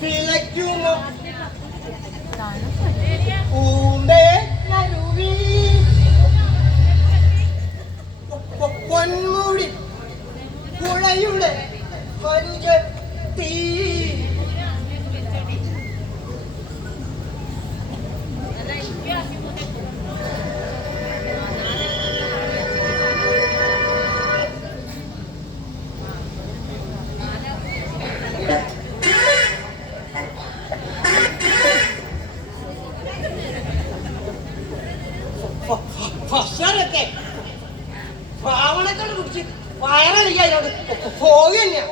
വിളയ്ക്കുമോ പൂമ്പേ നരുവി പൊന്മുടി പുഴയുടെ പരുജത്തീ ഭക്ഷണമൊക്കെ ഭാവനക്കളെ കുറിച്ച് വയറടിക്കാനോട് പോവുക തന്നെയാ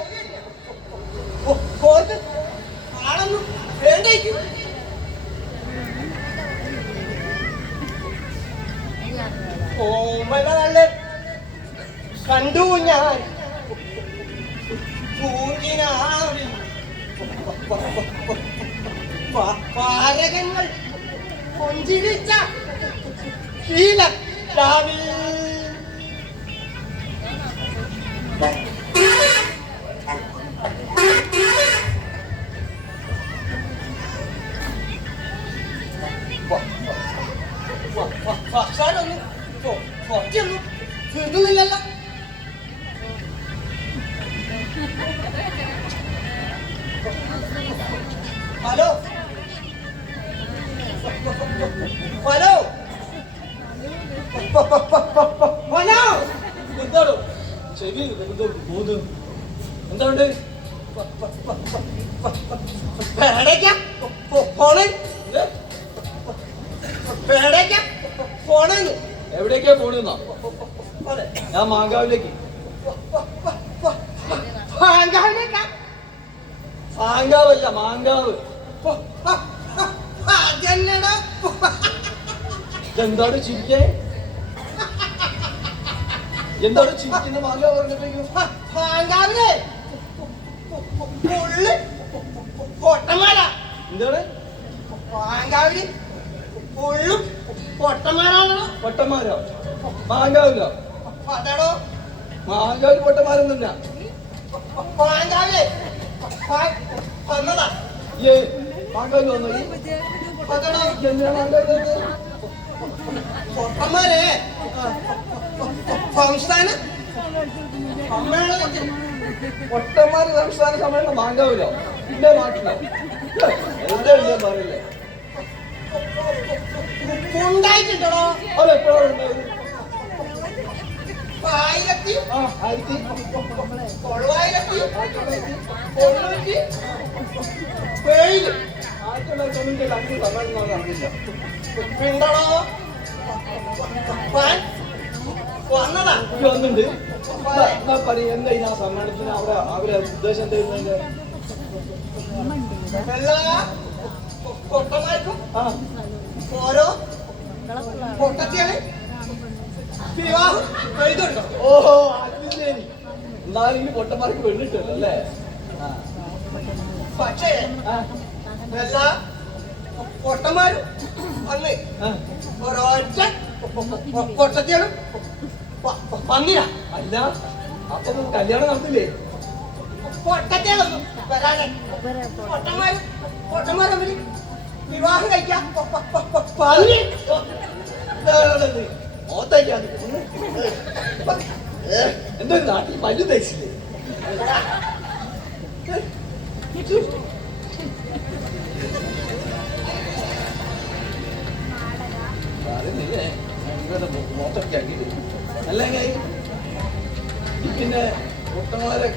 പോയിട്ട് ആളൊന്നും വേണ്ടേക്കും ഓമന നല്ല കണ്ടു ഞാൻ പൂഞ്ചിനാവിൽ പാരകങ്ങൾ കൊഞ്ചിരിച്ച ശീല രാവിൽ ഭക്ഷണമൊന്നും കുറച്ചൊന്നും തീർന്നില്ലല്ലോ. ഹലോ ഹലോ എന്താണോ ചെവി പോന്ന് എന്താണ്ട് എവിടേക്കാ പോണെന്നാ? ഞാൻ മാങ്കാവിലേക്ക്. മാങ്കാവല്ല മാങ്കാവ്. എന്താണ് ചിരിക്കേ? എന്താണ് ചിരിക്കുന്ന? മാങ്കാവ് പറഞ്ഞപ്പോഴേക്കും എന്താണ് മാങ്കാവില് ഫുള്ളും പൊട്ടന്മാരാണോ? പൊട്ടന്മാരോ? മാങ്കാവിലോ? അതാണോ മാങ്കാവിൽ പൊട്ടന്മാരൊന്നുമില്ല. മാങ്കാവില് വന്നതാ. ഏ മാങ്കാവിൽ വന്നോ? പൊട്ടന്മാരെ സംസ്ഥാന സമ്മേളനത്തിൽ പൊട്ടന്മാര് സംസ്ഥാന സമ്മേളനം മാങ്കാവിലോ? എന്റെ നാട്ടിലോ? എന്റെ പറയില്ലേ ഉണ്ടായിട്ടുണ്ടോ? അതെപ്പോഴാണ്? 1997 വന്നതാ. വന്നിട്ടുണ്ട്. എന്താ പറയും? എന്താ ഈ സമ്മേളനത്തിന് അവരെ ഉദ്ദേശം തരുന്നതിന്റെ എല്ലാ പൊട്ടന്മാർക്കും ഓരോ പൊട്ടത്തിയാണ് വിവാഹം എഴുതുണ്ടോ? ഓഹോ അത് ശരി. എന്നാലും പൊട്ടന്മാർക്ക് പെണ്ണിട്ടല്ലോ അല്ലേ? പക്ഷേ എല്ലാ പൊട്ടന്മാരും അന്ന് ഒരൊറ്റ പൊട്ടത്തിയാണ് വന്നില്ല. അല്ല അപ്പൊ കല്യാണം നടത്തില്ലേ? പൊട്ടത്തിയാളൊന്നും വരാനെ പൊട്ടന്മാർ തമ്മിൽ വിവാഹം കഴിക്കാം. എന്തോ നാട്ടിൽ പല്ലു തേച്ചില്ലേ? അല്ലെങ്കിൽ പിന്നെ പൊട്ടന്മാരെ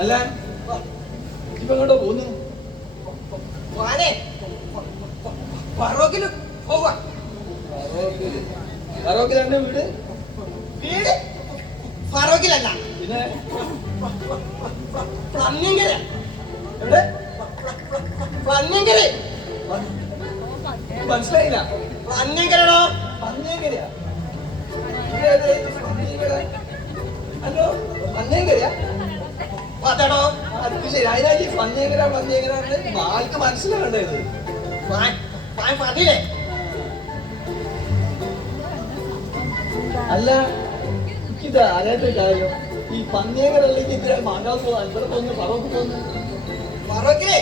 അല്ല ഇപ്പൊ എങ്ങോട്ടോ പോന്നു? ഫറോക്കില് പോവാ. ഫറോക്കിലാണ് വീട്? വീട് ഫറോക്കിലല്ല, പിന്നെ പ്ലമ്മിങ്കര. എവിടെ? പ്ലമ്മിങ്കര. മനസ്സിലായില്ല. പ്ലമ്മിങ്കരടോ. പന്നിയങ്കരയാ? അല്ലോ പന്നേങ്കരയാ അതടോ അത് ശരി അതിനാ ഈ പന്നേങ്കര ആൾക്ക് മനസ്സിലാകേണ്ടത് പറഞ്ഞില്ലേ അല്ല ഇത് അറിയാത്ത കാര്യം ഈ പന്നേങ്കരല്ലെങ്കിൽ ഇത്ര മാങ്ങാൻ പോകുന്നു ഇവിടെ പോകുന്നു പറവൊക്കെ പോകുന്നു പറവക്കില്ലേ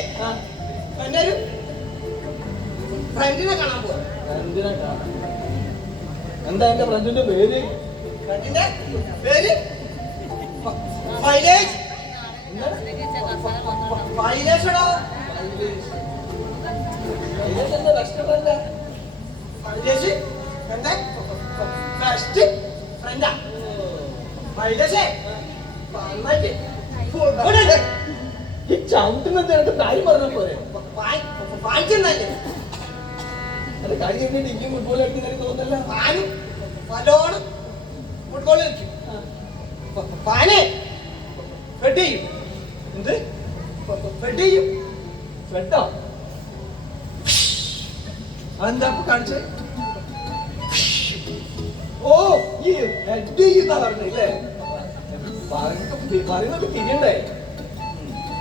എന്റെ ഒരു ഫ്രണ്ടിനെ കാണാൻ പോവാ എന്തിനാ കാണാൻ എന്താ എന്റെ ഫ്രണ്ടിന്റെ പേര് ഫ്രണ്ടിന്റെ പേര് ഫൈലേഷ് ഫൈലേഷടോ എന്താ റെസ്റ്റോറന്റ് ഫൈലേഷ് എന്റെ ബെസ്റ്റ് ഫ്രണ്ടാ ഫൈലേഷേ നന്നായിട്ട് ഈ ചവിട്ടുന്നത് എനിക്ക് കാര്യം പറഞ്ഞാൽ പോരെ വാങ്ങിച്ചെന്നല്ലേ അത് കാര്യം കഴിഞ്ഞിട്ട് ഇനിയും ഫുട്ബോൾ കളിക്കുന്നതിന് തോന്നല്ല പാനും നല്ലോണം ഫുട്ബോൾ കളിക്കും പാനെ ഫെഡ് ചെയ്യും എന്ത് ഫെഡ് ചെയ്യും ഫെട്ടോ അതെന്താ ഇപ്പൊ കാണിച്ചേ ഓ ഈ ഹെഡ് ചെയ്യുന്ന പറഞ്ഞില്ലേ പറയുന്നത് തിരിയണ്ടേ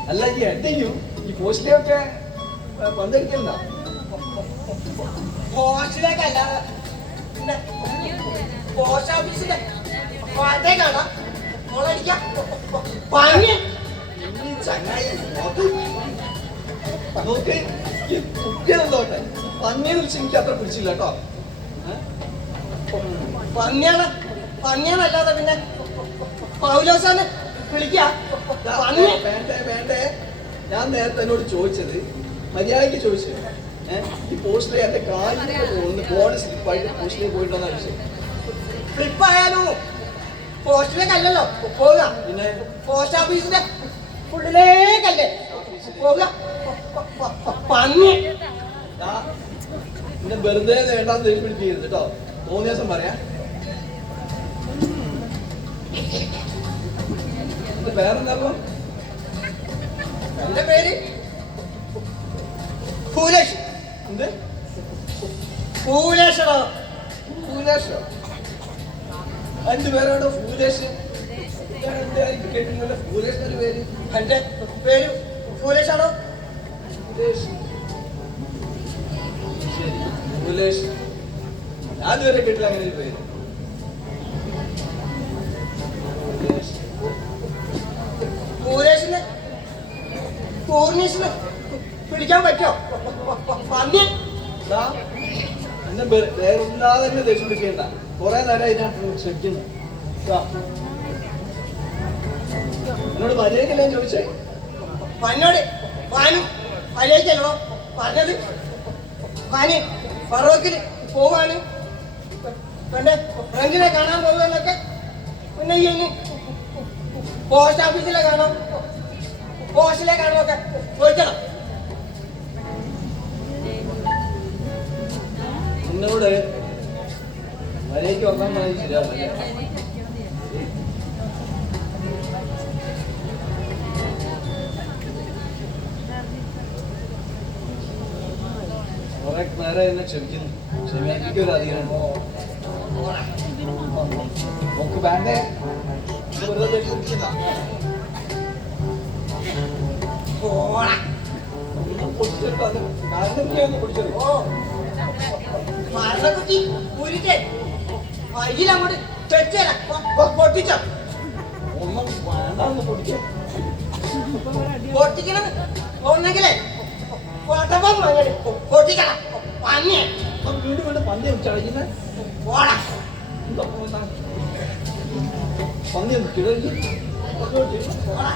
അല്ല ഈ ഹെഡ് ചെയ്യും ഈ പോസ്റ്റിലൊക്കെ പന്തടിക്കണ്ട പോസ്റ്റിലേക്കല്ല പിന്നെ പോസ്റ്റ് ഓഫീസിന്റെ ഭാഗത്തേക്കാണ് മോളടിക്കാം പങ്ങി ഈ ചങ്ങായി നോക്ക് ഈ കുട്ടികളുണ്ടോട്ടെ പന്നിയെ വിളിച്ച് എനിക്ക് അത്ര പിടിച്ചില്ല കേട്ടോ പന്നിയാണല്ലാതെ പിന്നെ പൗലോസാണ് വിളിക്ക വേണ്ടേ വേണ്ടേ ഞാൻ നേരത്തെ എന്നോട് ചോദിച്ചത് മര്യാദയ്ക്ക് ചോദിച്ചത് ഈ പോസ്റ്റിലെ എന്റെ കാലിന് ഒന്ന് ബോർഡ് സ്ലിപ്പായിട്ട് പോസ്റ്റിലേക്ക് പോയിട്ടോന്നാ ചോദിച്ചത് ഫ്ലിപ്പായാലും പോസ്റ്റിലേക്കല്ലല്ലോ പോവുക പിന്നെ പോസ്റ്റ് ഓഫീസിന്റെ ഉള്ളിലേക്കല്ലേ പോവുക പന്നി പിന്നെ വെറുതെ വേണ്ടാന്ന് ദേഷ്യപ്പെടുത്തിയിരുന്നു കേട്ടോ തോന്നിയ ദിവസം പറയാ വേറെന്താ എന്റെ പേര് ഫൂലേഷ് എന്ത് ഫൂലേഷടോ ഫൂലേഷോ അഞ്ചു പേരോട് ഫൂലേഷ് കേട്ടില്ല ഫൂലേഷ് ഒരു പേര് എന്റെ പേര് ഫൂലേഷാണോ ഫൂലേഷ് ശരി ഫൂലേഷ് ഞാൻ ഇതുവരെ കേട്ടില്ല അങ്ങനെ ഒരു പേര് ഫൂലേഷിന് ടൂർണീസിന് പിടിക്കാൻ പറ്റോ പന്നി എന്നെ വേറൊന്നാതെ തന്നെ ദേഷ്യം പിടിക്കേണ്ട കുറെ നേരമായി ഞാൻ ശ്രദ്ധിക്കുന്നു എന്നോട് മര്യാദക്കല്ലേ ചോദിച്ചേ പന്നോട് പാനും മര്യാദക്കല്ലോ പറഞ്ഞത് പാന് ഫറോക്കില് പോവാണ് എന്റെ ഫ്രണ്ടിനെ കാണാൻ പോകുന്നതൊക്കെ പിന്നെ ഇനി പോസ്റ്റ് ഓഫീസിലെ കാണാം പോസ്റ്റിലെ കാണുമൊക്കെ ചോദിക്കണം എന്നോട് മര്യാദയ്ക്ക് ഉറങ്ങാൻ മതി ശരിയാവില്ല കുറെ നേരം എന്നെ ക്ഷമിക്കുന്നു ക്ഷമിക്കൊരു അധികം നമുക്ക് വേണ്ടേ വെറുതെ ക്ഷമിക്കുന്ന പൊടിച്ചെടുത്തു കാരണം പൊടിച്ചെടു മരണക്കുറ്റി ഊരിട്ടേ വഴിയിലങ്ങോട്ട് തെറ്റേരാ പൊട്ടിച്ചോ ഒന്നും വേണ്ടാന്ന് പൊടിക്കാം പൊട്ടിക്കണം ഒന്നെങ്കിലേ പൊട്ടിക്കണം പന്നിയെ വീണ്ടും വീണ്ടും പന്നി ചടയ്ക്കുന്നത് ഓടാ പന്നി ഒന്ന് കിഴങ്ങി ഓടാ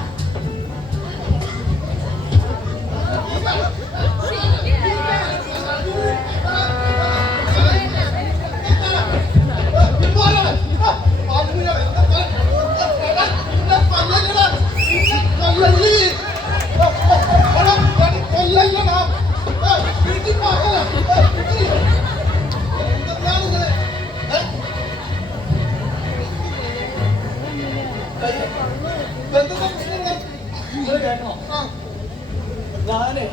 ഞാനേ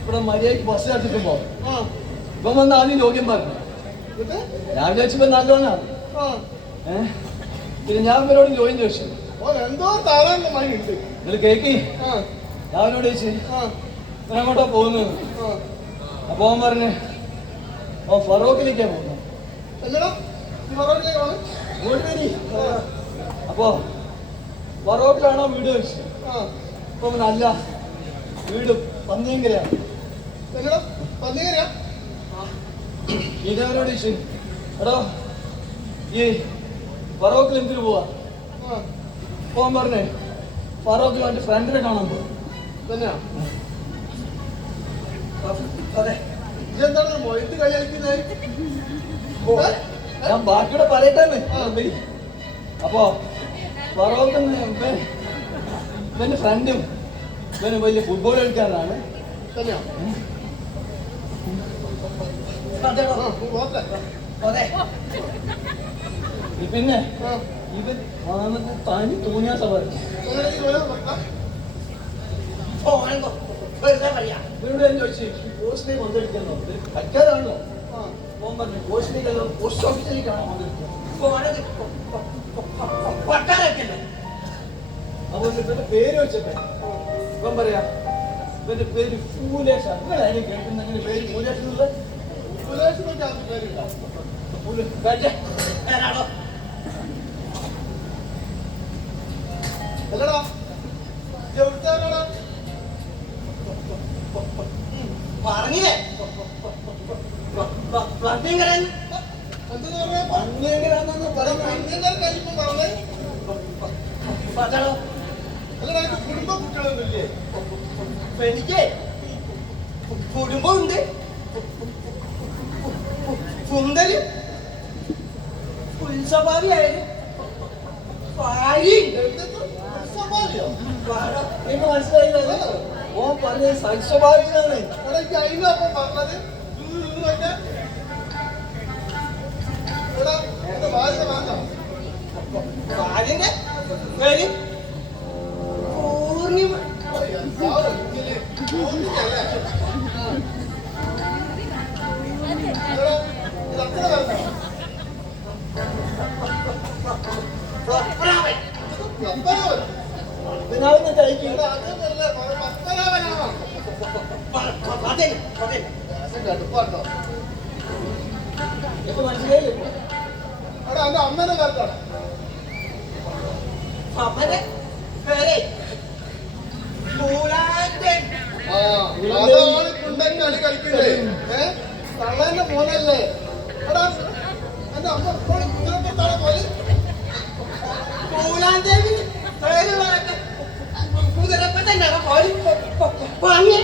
ഇവിടെ മര്യാദക്ക് ബസ് എടുത്തിട്ടുമ്പോ ഇപ്പം വന്ന് ആദ്യം ചോദ്യം പറഞ്ഞു ഞാൻ വിചാരിച്ചപ്പോ നല്ലോണാണ് പിന്നെ ഞാൻ ഇവരോട് ജോയിൻ ചോദിച്ചു. ഓൻ എന്തോ താറാനുള്ള മണി ഉണ്ട്. നിങ്ങൾ കേക്ക്. ആ ഞാൻ അവനോട് ചോദിച്ചു ആ ഞാൻ അങ്ങോട്ടാ പോകുന്നത്. ആ അപ്പൊ അവൻ പറഞ്ഞ് ഓ ഫറോക്കിലേക്കാ പോകുന്നത്. അല്ലടാ നീ പറയിലേക്ക് പോണേ. ഇങ്ങോട്ട് വരി. അപ്പോ ഫറോക്കിലാണോ വീട് ചോദിച്ചു. ആ അപ്പൊ അല്ല, വീട് പന്നിയങ്കരയാണ്. അല്ലടാ പന്നികരയാ. ഇത് അവരോട് ചോദിച്ചു എടോ ഈ ഫറോക്കിൽ എന്തിനു പോവാ. ആ പോകാൻ പറഞ്ഞേ ഫറോക്കിൽ അവന്റെ ഫ്രണ്ടിനെ കാണാൻ പോവാ. തന്നെയാ. അതെ, ഇതെന്താണ് മൊയ്ത് കളിക്കുന്നത്? ഞാൻ ബാക്കിയുടെ പറയട്ടെന്ന്. അപ്പോ ഫറോക്കിന്ന് ഇവന്റെ ഫ്രണ്ടും ഇവന് വലിയ ഫുട്ബോൾ കളിക്കാരനാണ്. തന്നെയാ. പിന്നെ ഇവൻ വന്നിട്ട് തനി തോന്നിയ സഭ വെറുതെ പറയാ. ഇവരോട് ഞാൻ ചോദിച്ചു പോസ്റ്റിലേക്ക് വന്നിരിക്കുന്നോ കളിക്കാരാണല്ലോ. പോകാൻ പറഞ്ഞു പോസ്റ്റിലേക്കല്ലോ, പോസ്റ്റ് ഓഫീസിലേക്കാണോ വന്നിരിക്കുന്നത്. പോണത് പട്ടാളൊക്കെയല്ലേ. അപ്പോൾ ഇവന്റെ പേര് വെച്ചപ്പോ ഇവൻ പറയാ ഇവന്റെ പേര് ഫൂലേഷ. നിങ്ങളായാലും കേൾക്കുന്ന അങ്ങനെ പേര് ഫൂലേഷ് എന്നുള്ളത്. ആരാടോ? അല്ലടാ എവിടുത്താരാടാ? പറഞ്ഞില്ലേ പന്നിങ്കരൻ. എന്തെന്ന് പറഞ്ഞാ പന്നിയങ്കരാണെന്ന് പറയുന്നത്. പന്നിയങ്കര കഴിയുമ്പോ പറഞ്ഞേ. പത്താളോ? അല്ലടാ ഇത് കുടുംബ കുട്ടികളൊന്നും ഇല്ലേ? എനിക്ക് കുടുംബമുണ്ട്, സുന്ദരി ഉത്സവാദിയായാലും എനിക്ക് മനസ്സിലായില്ല. ഓൻ പറഞ്ഞത് സൽസ്വഭാവികളാണ്. എനിക്ക് അതിന് അപ്പൊ പറഞ്ഞത് ഭാര്യ വേണ്ട. ഭാര്യന്റെ പേര് പൂർണിമ. എന്താ ഒരിക്കല് തോന്നിക്കല്ലേ? ഇത് അത്ര വേണ്ട. പത്മനാഭൻ. പത്മനാഭൻ. ഇതിനകത്ത് കഴിക്കും. അതൊന്നല്ല പത്മനാഭനാണോ? പതൻ പതൻ. കടുപ്പാട്ടോ. എനിക്ക് മനസ്സിലായില്ല. എടാ എന്റെ അമ്മേനെ കേൾക്കണം. അവന്റെ പേര് പൂലാന്തൻ. അതാണ് കുണ്ടൻ കളി കളിക്കുന്നത്. തള്ളേന്റെ മോനല്ലേ? എടാ എന്റെ അമ്മ ഇപ്പോൾ കുതിരപ്പുറത്താണ് പോലെ. പൂലാന്തേവി പേരുള്ളവരൊക്കെ കുതിരപ്പത്തന്നെ പോയി പന്നി.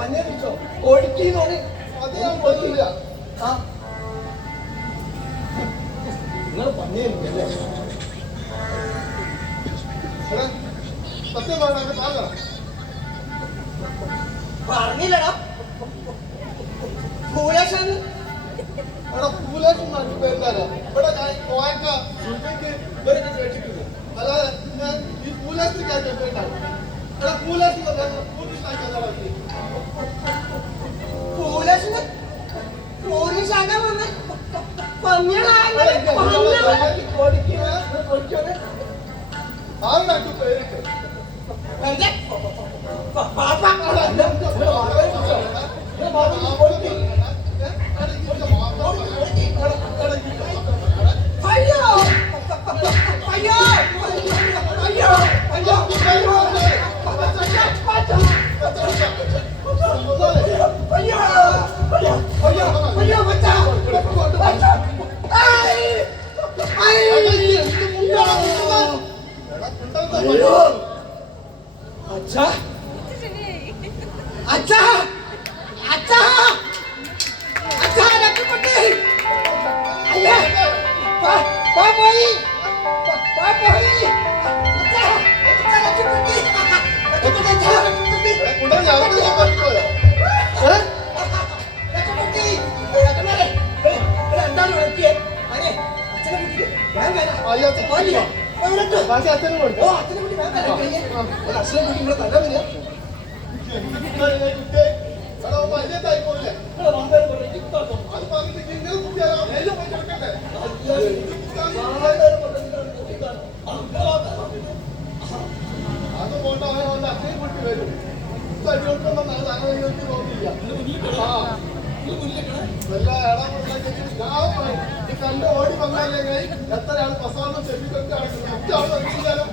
പന്നിയെ പിടിച്ചോ ഒഴുക്കിന്നോട്. അത് ഞാൻ കൊല്ലില്ല. ആ നിങ്ങൾ പന്നിയെ പിടിക്കല്ലേ? എടാ സത്യം പറഞ്ഞ പാകണം. പറഞ്ഞില്ലടാ പൂലേഷന്ന്. എടാ പൂലേഷൻ നാട്ടു പേരുണ്ടാരോ? ഇവിടെ ഞാൻ കോയക്ക സുൽഫിക്ക് ഇവരൊക്കെ കേട്ടിട്ടുണ്ട്. അല്ലാതെ ഞാൻ ഈ പൂലേഷൻ കേട്ടിട്ടുണ്ടാവും. എടാ പൂലേഷൻ പൂലേഷന് പൂർണിശാഖ വന്ന് പന്നികളായ ആരുണ്ടാക്കും പേരിട്ട്? എന്റെ പാപ്പ അയ്യോ അയ്യോ അയ്യോ അയ്യോ അച്ഛാ അച്ഛാ അച്ഛാ അച്ഛാ രക്ഷപ്പെട്ടു. അയ്യ പോയി അച്ഛാ രക്ഷപ്പെട്ടു. അച്ഛനും കൊടുത്തു. അച്ഛനെ കുട്ടി ഇവിടെ തരാമില്ല. അത് പറഞ്ഞിട്ട് നിങ്ങൾ കുട്ടിയാലോ എല്ലാം പോയി കൊടുക്കണ്ടേ? വന്നാലേ എത്ര ആൾ പ്രസാദം ചെവിക്കൊക്കെ അടക്കുന്നത് ഒറ്റ ആൾ മനസ്സിലാലോ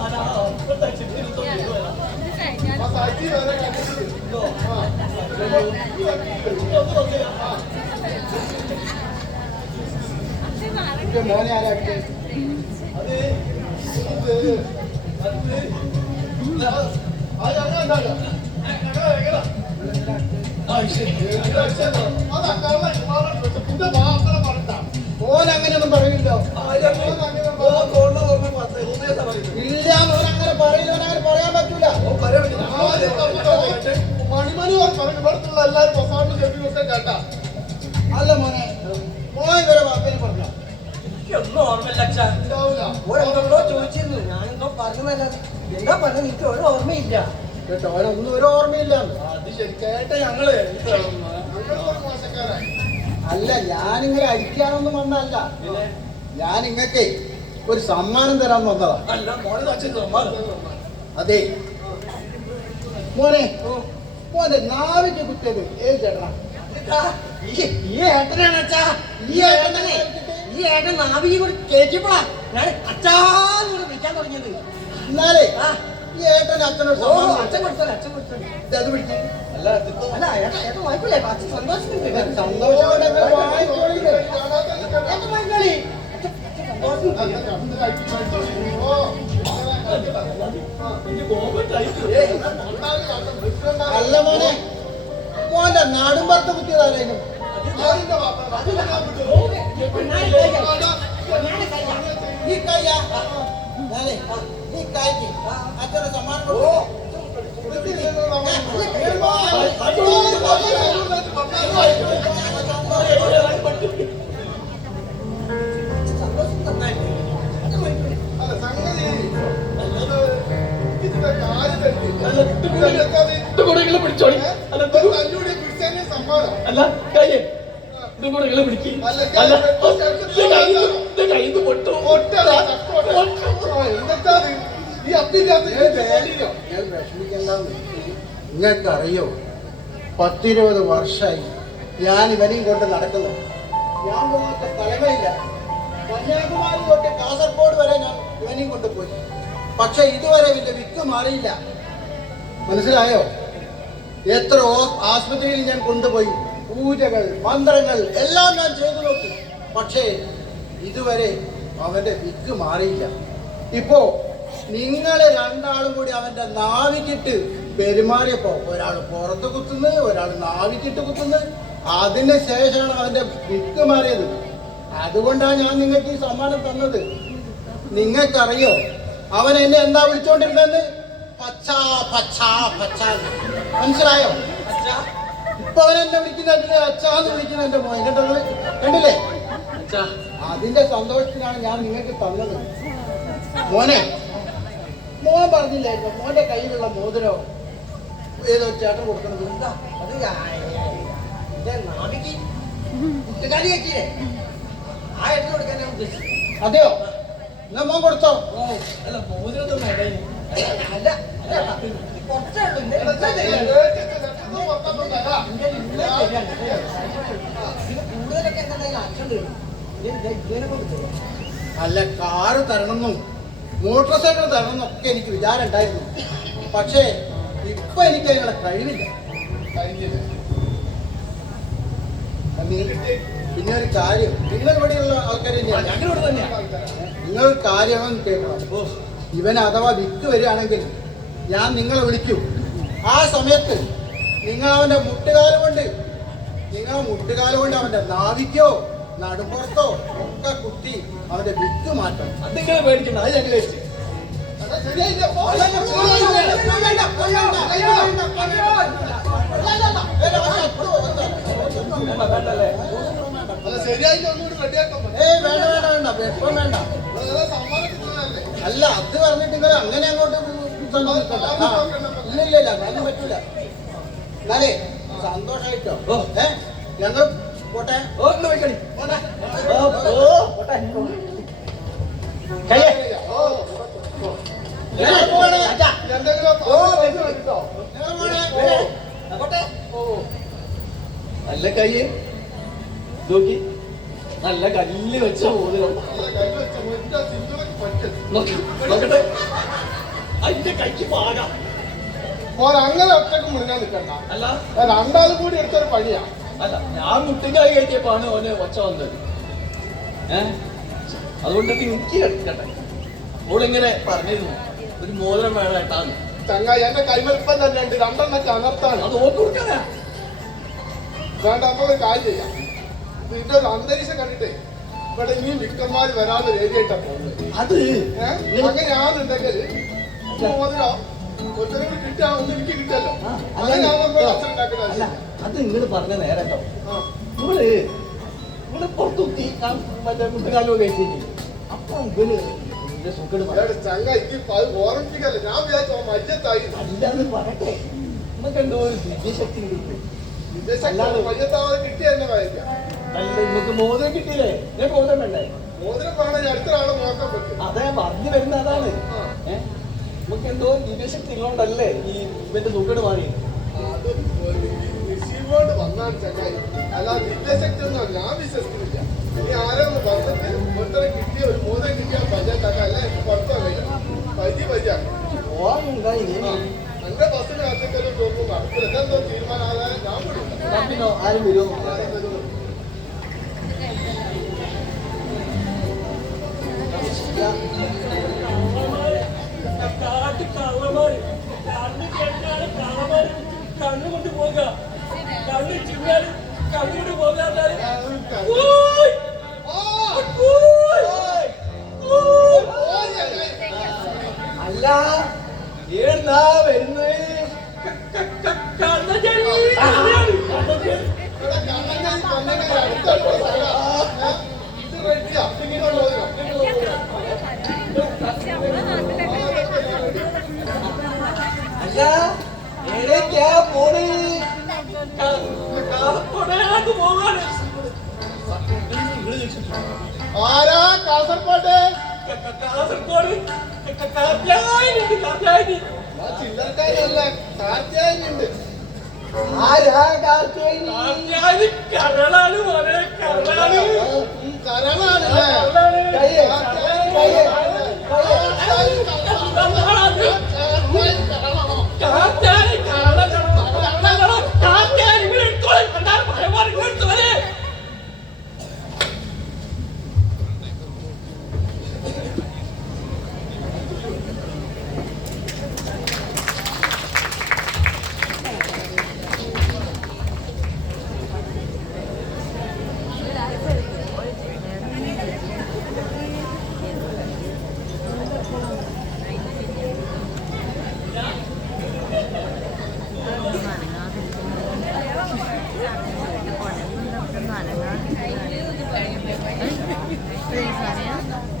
ആ സാക്ഷി വരെ കണ്ടിട്ടുണ്ടോ മോനെ ആരാക്കി അത് മോൻ അങ്ങനെയൊന്നും പറയില്ലോ ഇല്ല മോൻ അങ്ങനെ പറയില്ല മോൻ അങ്ങനെ പറയാൻ പറ്റൂല മണിമണി പറഞ്ഞു ഇവിടുത്തുള്ള എല്ലാവരും പ്രസാദം ചെവിക്കൊക്കെ കേട്ടാ അല്ല മോനെ മോൻ ഇവരെ വാക്കിന് പറഞ്ഞോ ഒന്നും ഓർമ്മയില്ല അച്ഛാ. ഉണ്ടാവില്ല ഓരെന്തോ ചോദിച്ചിരുന്നു, ഞാനെന്തോ പറഞ്ഞതല്ലാതെ എന്താ പറഞ്ഞത് എനിക്ക് ഒരു ഓർമ്മയില്ല. കേട്ടോ അവനൊന്നും ഒരു ഓർമ്മയില്ല അത് ശരി കേട്ട ഞങ്ങള് മോശക്കാരായി അല്ല ഞാനിങ്ങനെ അടിക്കാനൊന്നും വന്നല്ല ഞാൻ നിങ്ങക്ക് ഒരു സമ്മാനം തരാൻ വന്നതാ അല്ല മോനെ അച്ഛൻ സമ്മാനം അതെ മോനെ മോനെ നാവിക്ക് കുത്തിയത് ഏത് ചേട്ടനാ ഈ ഏട്ടനാണ് അച്ഛാ. ഈ ഏട്ടൻ നാവിക കൂടി കേറ്റിയപ്പോഴാ ഞാൻ അച്ഛാന്ന് കൂടെ വിളിക്കാൻ തുടങ്ങിയത്. എന്നാലേ ആ, ഈ ഏട്ടൻ അച്ഛനോട് ഓ സമ്മാനം അച്ഛൻ കൊടുത്തോളൂ, അച്ഛൻ കൊടുത്തോളൂ. ഇത് അത് പിടിക്ക്. അല്ല അതിപ്പോ അല്ല ഏട്ടൻ വായിക്കൂലേ, അച്ഛൻ സന്തോഷിക്കുന്നുണ്ട്. സന്തോഷത്തോടെ നിങ്ങൾ വാങ്ങിക്കോളില്ലേ? ഏട്ടൻ വായിക്കോളി. അച്ഛൻ സന്തോഷിക്കുന്നുണ്ട്. അല്ല മോനെ മോന്റെ നാടും പുറത്ത് കുത്തിയതാരായിരുന്നു ഈ കയ്യാ ഞാനേ ഈ കൈക്ക് അച്ഛനെ സമ്മാനം കൊടുത്തു. സന്തോഷം നന്നായിട്ട് അച്ഛൻ വായിക്കോളി. പിടിച്ചോളി സമ്മാനം അല്ല കയ്യേ ഇത് കൂടെ ഇങ്ങളെ പിടിക്ക് അല്ല കയ്യിൽ പൊട്ടു ഈ അപ്പില്ലാത്ത നിങ്ങൾക്കറിയോ 10-20 വർഷമായി ഞാൻ ഇവനെയും കൊണ്ട് നടക്കുന്നു. ഞാൻ പോകാത്ത സ്ഥലങ്ങളില്ല. കന്യാകുമാരി തൊട്ട് കാസർഗോഡ് വരെ ഞാൻ ഇവനെയും കൊണ്ടുപോയി. പക്ഷെ ഇതുവരെ ഇതിന്റെ വിത്ത് മാറിയില്ല. മനസ്സിലായോ? എത്ര ആശുപത്രിയിൽ ഞാൻ കൊണ്ടുപോയി, പൂജകൾ മന്ത്രങ്ങൾ എല്ലാം ഞാൻ ചെയ്തു നോക്കി. പക്ഷേ ഇതുവരെ അവന്റെ വിക്ക് മാറിയില്ല. ഇപ്പോ നിങ്ങളെ രണ്ടാളും കൂടി അവന്റെ നാവിക്കിട്ട് പെരുമാറിയപ്പോ ഒരാൾ പുറത്ത് കുത്തുന്നത്, ഒരാൾ നാവിക്കിട്ട് കുത്തുന്നത്, അതിന് ശേഷമാണ് അവന്റെ വിക്ക് മാറിയത്. അതുകൊണ്ടാണ് ഞാൻ നിങ്ങൾക്ക് ഈ സമ്മാനം തന്നത്. നിങ്ങൾക്കറിയോ അവൻ എന്നെ എന്താ വിളിച്ചോണ്ടിരുന്നത്? പച്ചാ പച്ചാ പച്ചാ. മനസ്സിലായോ? അച്ഛാ, ഇപ്പൊ അവൻ എന്നെ വിളിക്കുന്നുണ്ട് അച്ഛാന്ന് വിളിക്കുന്ന എന്റെ മോൻ കേട്ടത് കണ്ടില്ലേ? അച്ഛാ, അതിന്റെ സന്തോഷത്തിനാണ് ഞാൻ നിങ്ങൾക്ക് തന്നത്. മോനെ മോൻ പറഞ്ഞില്ലായിരുന്നു മോന്റെ കയ്യിലുള്ള മോതിരോ ഏതോ ചേട്ടൻ കൊടുക്കണത്? എന്താ അത്? എന്റെ നാവിക്ക് കുട്ടുകാലി വെച്ചില്ലേ, ആ ഏട്ടന് കൊടുക്കാൻ ഞാൻ ഉദ്ദേശിച്ചു. അതെയോ? എന്നാ മോൻ കൊടുത്തോ? ഓ, അല്ല മോതിരൊന്നും വേണ്ട അല്ല അല്ല, കുറച്ചേ ഉള്ളൂ. ഇന്നലെ ഇന്നലെ തരാം. ഇത് കൂടുതലൊക്കെ എന്തായാലും അച്ഛൻ തരും. ഇതിനെ കൊണ്ട് തരാം. അല്ല കാറ് തരണമെന്നും മോട്ടോർ സൈക്കിൾ തരണമെന്നൊക്കെ എനിക്ക് വിചാരം ഉണ്ടായിരുന്നു. പക്ഷേ ഇപ്പൊ എനിക്ക് അതിനുള്ള കഴിവില്ല. പിന്നെ ഒരു കാര്യം, നിങ്ങൾ ഇവിടെയുള്ള ആൾക്കാർ തന്നെയാണ്. ഞങ്ങളിവിടെ തന്നെയാ. നിങ്ങൾ കാര്യം കേൾക്കണം. ഇവൻ അഥവാ വിക്ക് വരികയാണെങ്കിൽ ഞാൻ നിങ്ങളെ വിളിക്കും. ആ സമയത്ത് നിങ്ങൾ അവന്റെ മുട്ടുകാലം കൊണ്ട് അവന്റെ നാവിക്കോ നടുമ്പുറത്തോ ഒക്കെ കുത്തി അവന്റെ വിക്ക് മാറ്റണം. അത് നിങ്ങൾ പേടിക്കണ്ട, അത് ഞങ്ങൾ വെച്ച് അല്ല ശരിയായിട്ട് ഒന്നുകൂടി റെഡിയാക്കാൻ വേണ്ട വേണ്ട വേണ്ട എപ്പം വേണ്ട. സമ്മാനത്തിനല്ലേ അല്ല അത് പറഞ്ഞിട്ട് നിങ്ങൾ അങ്ങനെ അങ്ങോട്ട് ഇല്ല ഞാനും പറ്റൂല. എന്നാലേ സന്തോഷായിട്ടോ. ഞങ്ങൾ പോട്ടെ. ഒന്ന് വെക്കണി പോട്ടെ. കയ്യേ. ഞങ്ങൾ പോവാണ്. എന്തെങ്കിലും ഞങ്ങൾ പോണേ. പോട്ടെ. അല്ല കയ്യേ നോക്കി നല്ല കല്ല് വെച്ച മോതിരം നല്ല കൈ വെച്ച മുറ്റ സിന്ദൂരൊക്കെ പറ്റും. നോക്കട്ടെ അതിന്റെ കൈക്ക് പാകാം. ഓൻ അങ്ങനെ ഒറ്റക്ക് മുഴുകാൻ നിൽക്കണ്ട. അല്ല രണ്ടാളും കൂടി എടുത്തൊരു പണിയാ. അല്ല ഞാൻ മുട്ടിക്കായി കയറ്റിയപ്പാണ് ഓന് ഒച്ച വന്നത്. അതുകൊണ്ടൊക്കെ എനിക്ക് കേട്ടെ ഓളിങ്ങനെ പറഞ്ഞിരുന്നു ഒരു മോതിരം വേണം ഏട്ടാന്ന്. ചങ്ങായി എന്റെ കൈവലിപ്പം തന്നെ ഉണ്ട്. രണ്ടെണ്ണൊക്കെ അനർത്താണ്. അത് ഓക്ക് കൊടുക്കാനാ. വേണ്ട, അപ്പൊ ഒരു കാര്യം ചെയ്യാം. ഇതിന്റെ ഒരു അന്തരീക്ഷം കണ്ടിട്ടേ ഇവിടെ ഇനി മിക്കന്മാര് വരാതെ ഏരിയായിട്ടാ പോകുന്നത്. അത് അങ്ങനെയാണെന്നുണ്ടെങ്കിൽ മോതിരം ഒത്തിരി കിട്ടാ ഒന്ന് എനിക്ക് കിട്ടല്ലോ. ആ, അങ്ങനെയാവുമ്പോ അച്ഛൻ അല്ല ഉണ്ടാക്കുന്ന അത് നിങ്ങൾ പറഞ്ഞ നേരട്ടോ. നിങ്ങള് പുറത്തുത്തി മറ്റേ മുട്ടുകാലോ കഴിച്ചിട്ട് അപ്പൊ ഇവന് ഇതിന്റെ സുഖം ചങ്ങ എനിക്ക് അത് ഓർമ്മിപ്പിക്കല്ലേ. ഞാൻ വിചാരിച്ചു മജ്ജത്തായി. അല്ലാന്ന് പറയട്ടെ. നമുക്ക് എന്തോ ഒരു ദിവ്യശക്തി കിട്ടും. മജ്ജത്താവാതെ കിട്ടി തന്നെ വായിക്കാം. അല്ല നിങ്ങൾക്ക് മോതിരം കിട്ടിയില്ലേ? ഞാൻ മോതിരം വേണ്ടേ? മോതിരം വേണം അടുത്ത ആളെ നോക്കാൻ പറ്റും. അതെ പറഞ്ഞു വരുന്ന അതാണ്. നമുക്ക് എന്തോ ദിവ്യശക്തി ഉള്ളതുകൊണ്ടല്ലേ ഈ ഇവന്റെ സുഖം മാറി. അത് റിസീവോട് വന്നാണ് ചങ്ങായി. അല്ല ദിവ്യശക്തി ഒന്നും ഞാൻ വിശ്വസിക്കുന്നില്ല. ഇനി ആരൊന്ന് വന്നിട്ട് ഒരുത്തരം കിട്ടിയ ഒരു മോതിരം കിട്ടിയാൽ പഞ്ചായത്താക്കാം. അല്ല എനിക്ക് പുറത്താ കഴിയാം പതിയാക്കാം. ഓർമ്മയുണ്ടായി എന്റെ ബസ്സിന് അകത്തേക്കൊരു തോക്കും നടക്കില്ല. ഇതെന്തോ തീരുമാനമാകാൻ ഞാൻ കൂടി പിന്നെ ആരും വരുമോ? കണ്ണുകൊണ്ട് പോക കണ്ണ് ചിമ്മാല് കണ്ണുകൊണ്ട് പോകാതെ അല്ല ഏടാ വരുന്നത്? അല്ല ഏടേക്കാ പോണ്? പോകാണ് ആരാ കാസർകോട്ട്? കാസർഗോഡ് കാർത്തിയായനി ചില്ലറക്കാരല്ല, കാർത്തിയായനുണ്ട്. ആരാ കാർത്തികേയനി? കാർത്തിയായനി കരളാണ് മോനെ കരളാണ് കരണാണല്ലേ? കയ്യേ കയ്യേ കാർത്തിയായനി കാർത്തിയായനി ഇവിടെ എടുത്തോളെ കണ്ടാൽ ഭയമാറി എടുത്തോളെ Nggak